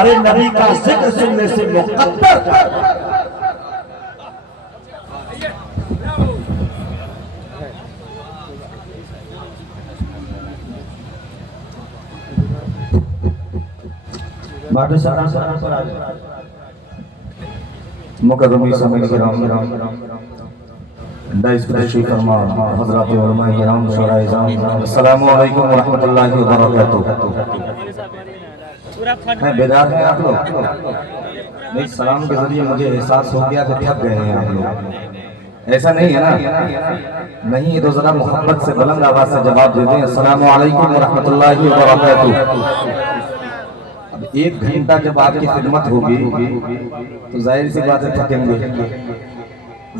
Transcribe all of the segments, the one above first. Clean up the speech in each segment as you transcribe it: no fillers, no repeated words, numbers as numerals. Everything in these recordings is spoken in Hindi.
अरे नबी का जिक्र सुनने से मुकद्दर। मुकद्दमी समय फरमा हज़रात उलमा किराम शुराए इज़ाम अस्सलामु अलैकुम व रहमतुल्लाहि व बरकातुहू। हैं बेदार हैं आप लोग? नहीं, सलाम के जरिए मुझे एहसास हो गया कि थक गए हैं आप लोग। ऐसा नहीं है ना? नहीं है तो जरा मोहब्बत से बुलंद आवाज से जवाब दे दें अस्सलामु अलैकुम व रहमतुल्लाहि व बरकातुहू। अब 1 घंटा जब आपकी खिदमत होगी तो जाहिर सी बात है थकेंगे,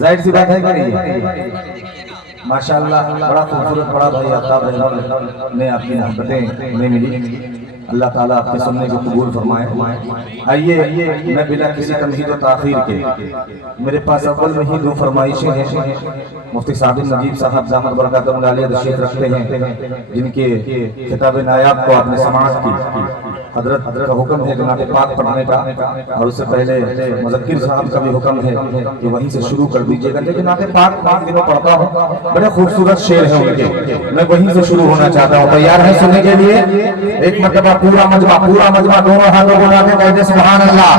जाहिर सी बात है कि नहीं? माशाअल्लाह बड़ा खूबसूरत बड़ा भाई आफ्ताब ने आपकी मोहब्बतें उन्हें मिली। अल्लाह ताला आपके सुनने को कबूल फरमाए। आइए मैं बिना किसी तमहीद व ताखीर के, मेरे पास अव्वल में ही 2 फरमाइशें हैं। मुफ्ती साबिर नजीब साहब दामद बरकातुहुम अलैहि तशरीफ रखते हैं, जिनके किताब नायाब को आपने समाअत की। हजरत का हुक्म है जनाब पाक पढ़ने का, और उससे पहले मुज़क्किर साहब का भी हुक्म है कि वहीं से शुरू कर दीजिएगा। लेकिन जनाब पाक 5 दिनों पढ़ता हूँ, बड़े खूबसूरत शेर है उनके, मैं वहीं से शुरू होना चाहता हूँ। तैयार है सुनने के लिए? एक मरतबा पूरा मजमा दोनों हाथों को उठा के कह दे सुभान अल्लाह।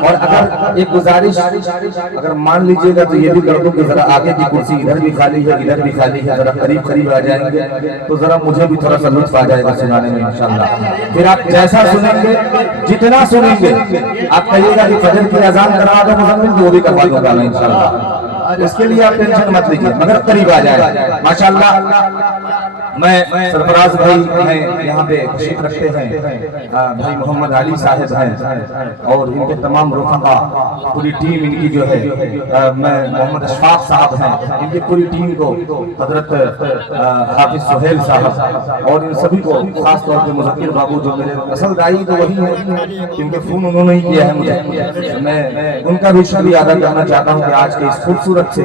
और अगर एक गुजारिश, अगर मान लीजिएगा तो ये भी कर दूं कि जरा आगे की कुर्सी इधर भी खाली है इधर भी खाली है, जरा करीब आ जाएंगे तो जरा मुझे भी थोड़ा सा लुत्फ आ जाएगा सुनाने में इंशाअल्लाह। फिर आप जैसा सुनेंगे, जितना सुनेंगे, आप कहिएगा कि फजर की अजान करवा दो मुज़म्मिल, तो वो भी करवा दूंगा मैं इंशाअल्लाह। इसके लिए आप टेंशन मत लीजिए, मगर करीब आ जाए। माशाअल्लाह मैं सरफराज भाई हैं यहाँ पे तशरीफ रखते हैं, भाई मोहम्मद अली साहिब हैं और इनके तमाम रुफका, पूरी टीम इनकी जो है, मैं मोहम्मद अशफाक साहब हैं, इनकी पूरी टीम को, हजरत हाफिज सुहेल साहब और इन सभी को, खास तौर पे मुज़क्किर बाबू जो मेरे असल दाई तो वही है, इनके फोन उन्होंने ही किया है मुझे, मैं उनका भी शुक्रिया अदा करना चाहता हूँ कि आज के इस खूबसूरत से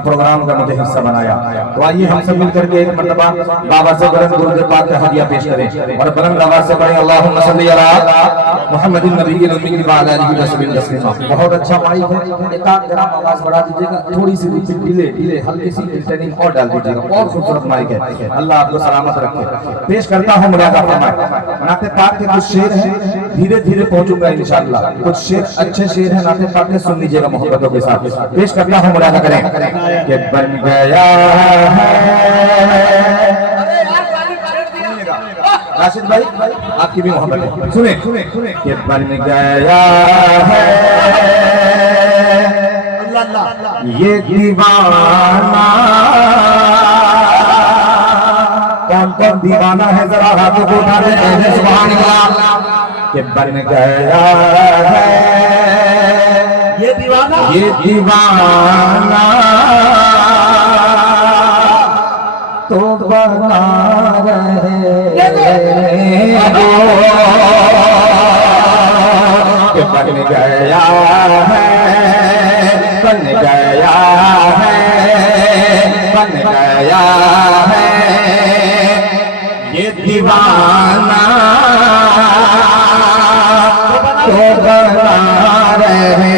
प्रोग्राम का मुझे हिस्सा बनाया। तो आइए हम सब मिलकर के एक मरतबा बाबा से बुलंद दुरूद पाक का हदिया पेश करें और बुलंद आवाज से पढ़ें अल्लाहुम्मा सल्ली अला मुहम्मदिन नबिय्यिल उम्मी व अला आलिहि वसल्लम तस्लीमा। बहुत अच्छा माइक है, एक आध ग्राम आवाज बढ़ा दीजिएगा, थोड़ी सी ढीले हल्की सी ट्रेनिंग और डाल दीजिएगा। बहुत खूबसूरत माइक है, अल्लाह आपको सलामत रखे। पेश करता हूँ मुलाका फरमाए। नाते पाक के कुछ शेर हैं, धीरे धीरे पहुंचूंगा इंशाअल्लाह। कुछ शेर अच्छे शेर हैं, नाते पाक के सुन लीजिएगा मोहब्बतों के साथ। पेश करता हूँ मुलाका करें कि बन गया है राशिद भाई, आपकी भी मोहब्बत है, सुने कि बन गया है ये दीवाना। कौन कौन दीवाना है जरा हाथों को उठा दे, सुभान अल्लाह। कि बन गया है ये दीवाना तो बना रहे हो कि बन गया है, बन गया है, बन गया है ये दीवाना तो बना रहे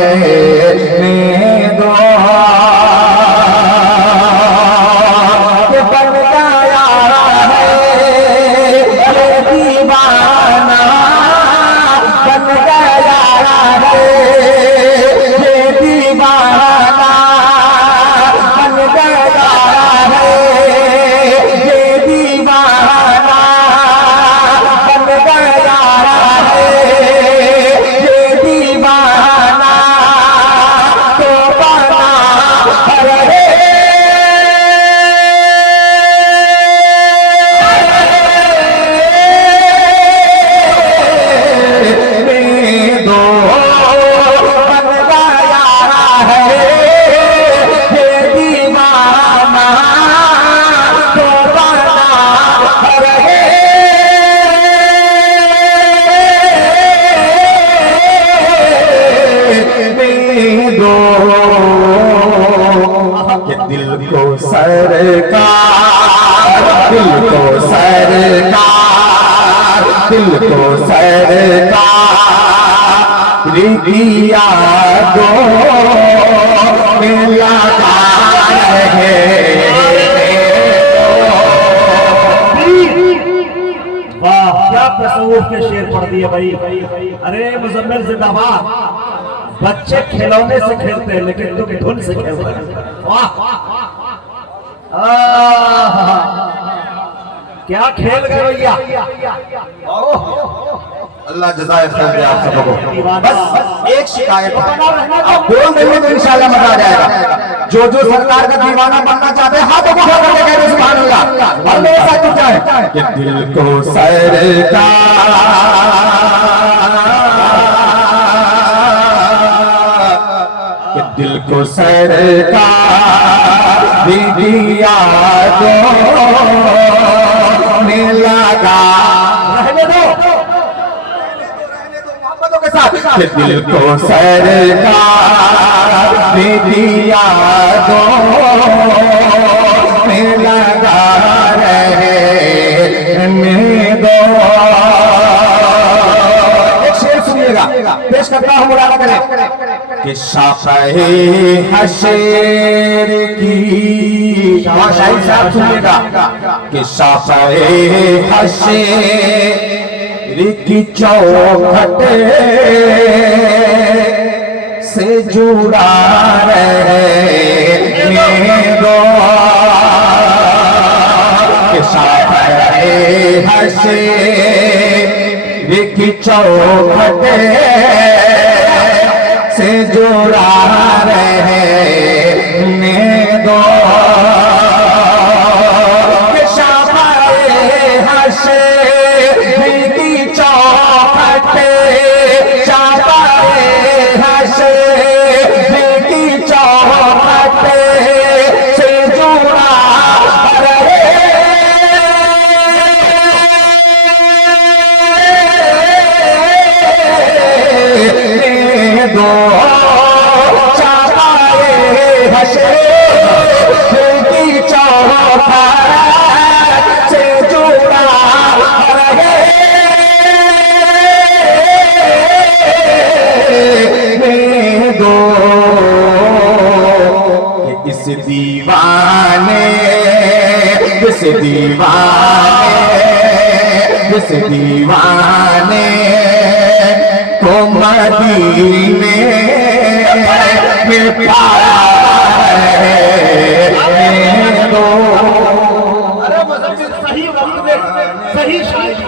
दो। दिल को सरकार दिल को सरकार दिया दो मिला है। वाह क्या तसव्वुफ के शेर पढ़ दिए भाई। अरे मुजम्मिल जिंदाबाद। बच्चे खिलौने से खेलते हैं लेकिन तुम धुन से खेलते हैं। वाह क्या खेल गए भैया। अल्लाह जज़ाए खैर दे आप सबको। बस एक शिकायत है, अब बोल देंगे तो इंशाल्लाह मजा आ जाएगा। जो जो सरकार का दीवाना बनना चाहते हैं हाथों को उठा करके कह दो सुभान अल्लाह। और मेरे साथ क्या है कि दिल को सरकार कि दिल को सरकार दिया दो लगा रहने दो मोहब्बतों के साथ कि दिल को सरकार दिया दो लगा रहने दो। एक शेर सुनिएगा, पेश करता हूँ मुरादा करें कि शाफ़े हशर की शाहिद साहब सुनिएगा कि शाफ़े हशर की चौखट से जुड़ा रहने दो कि शाफ़े हशर की चौखट से जुड़ा रहने दो। शाफ़े हशर की चौखट शाफ़े हशर की चौखट से जुड़ा रहने दो। इस दीवाने को मदीने में पाया है। अरे मुजम्मिल सही वक्त में सही शायरी।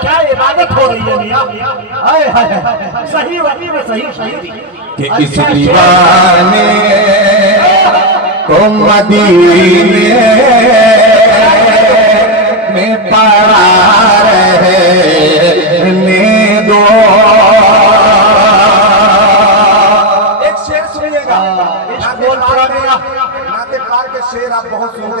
क्या इबादत हो रही है मियां। सही वक्त में सही शायरी कि इस दीवाने को मदीने में पड़ा रहने दो। एक शेर सुनिएगा, नाते पार के शेर आप बहुत सुनते हैं।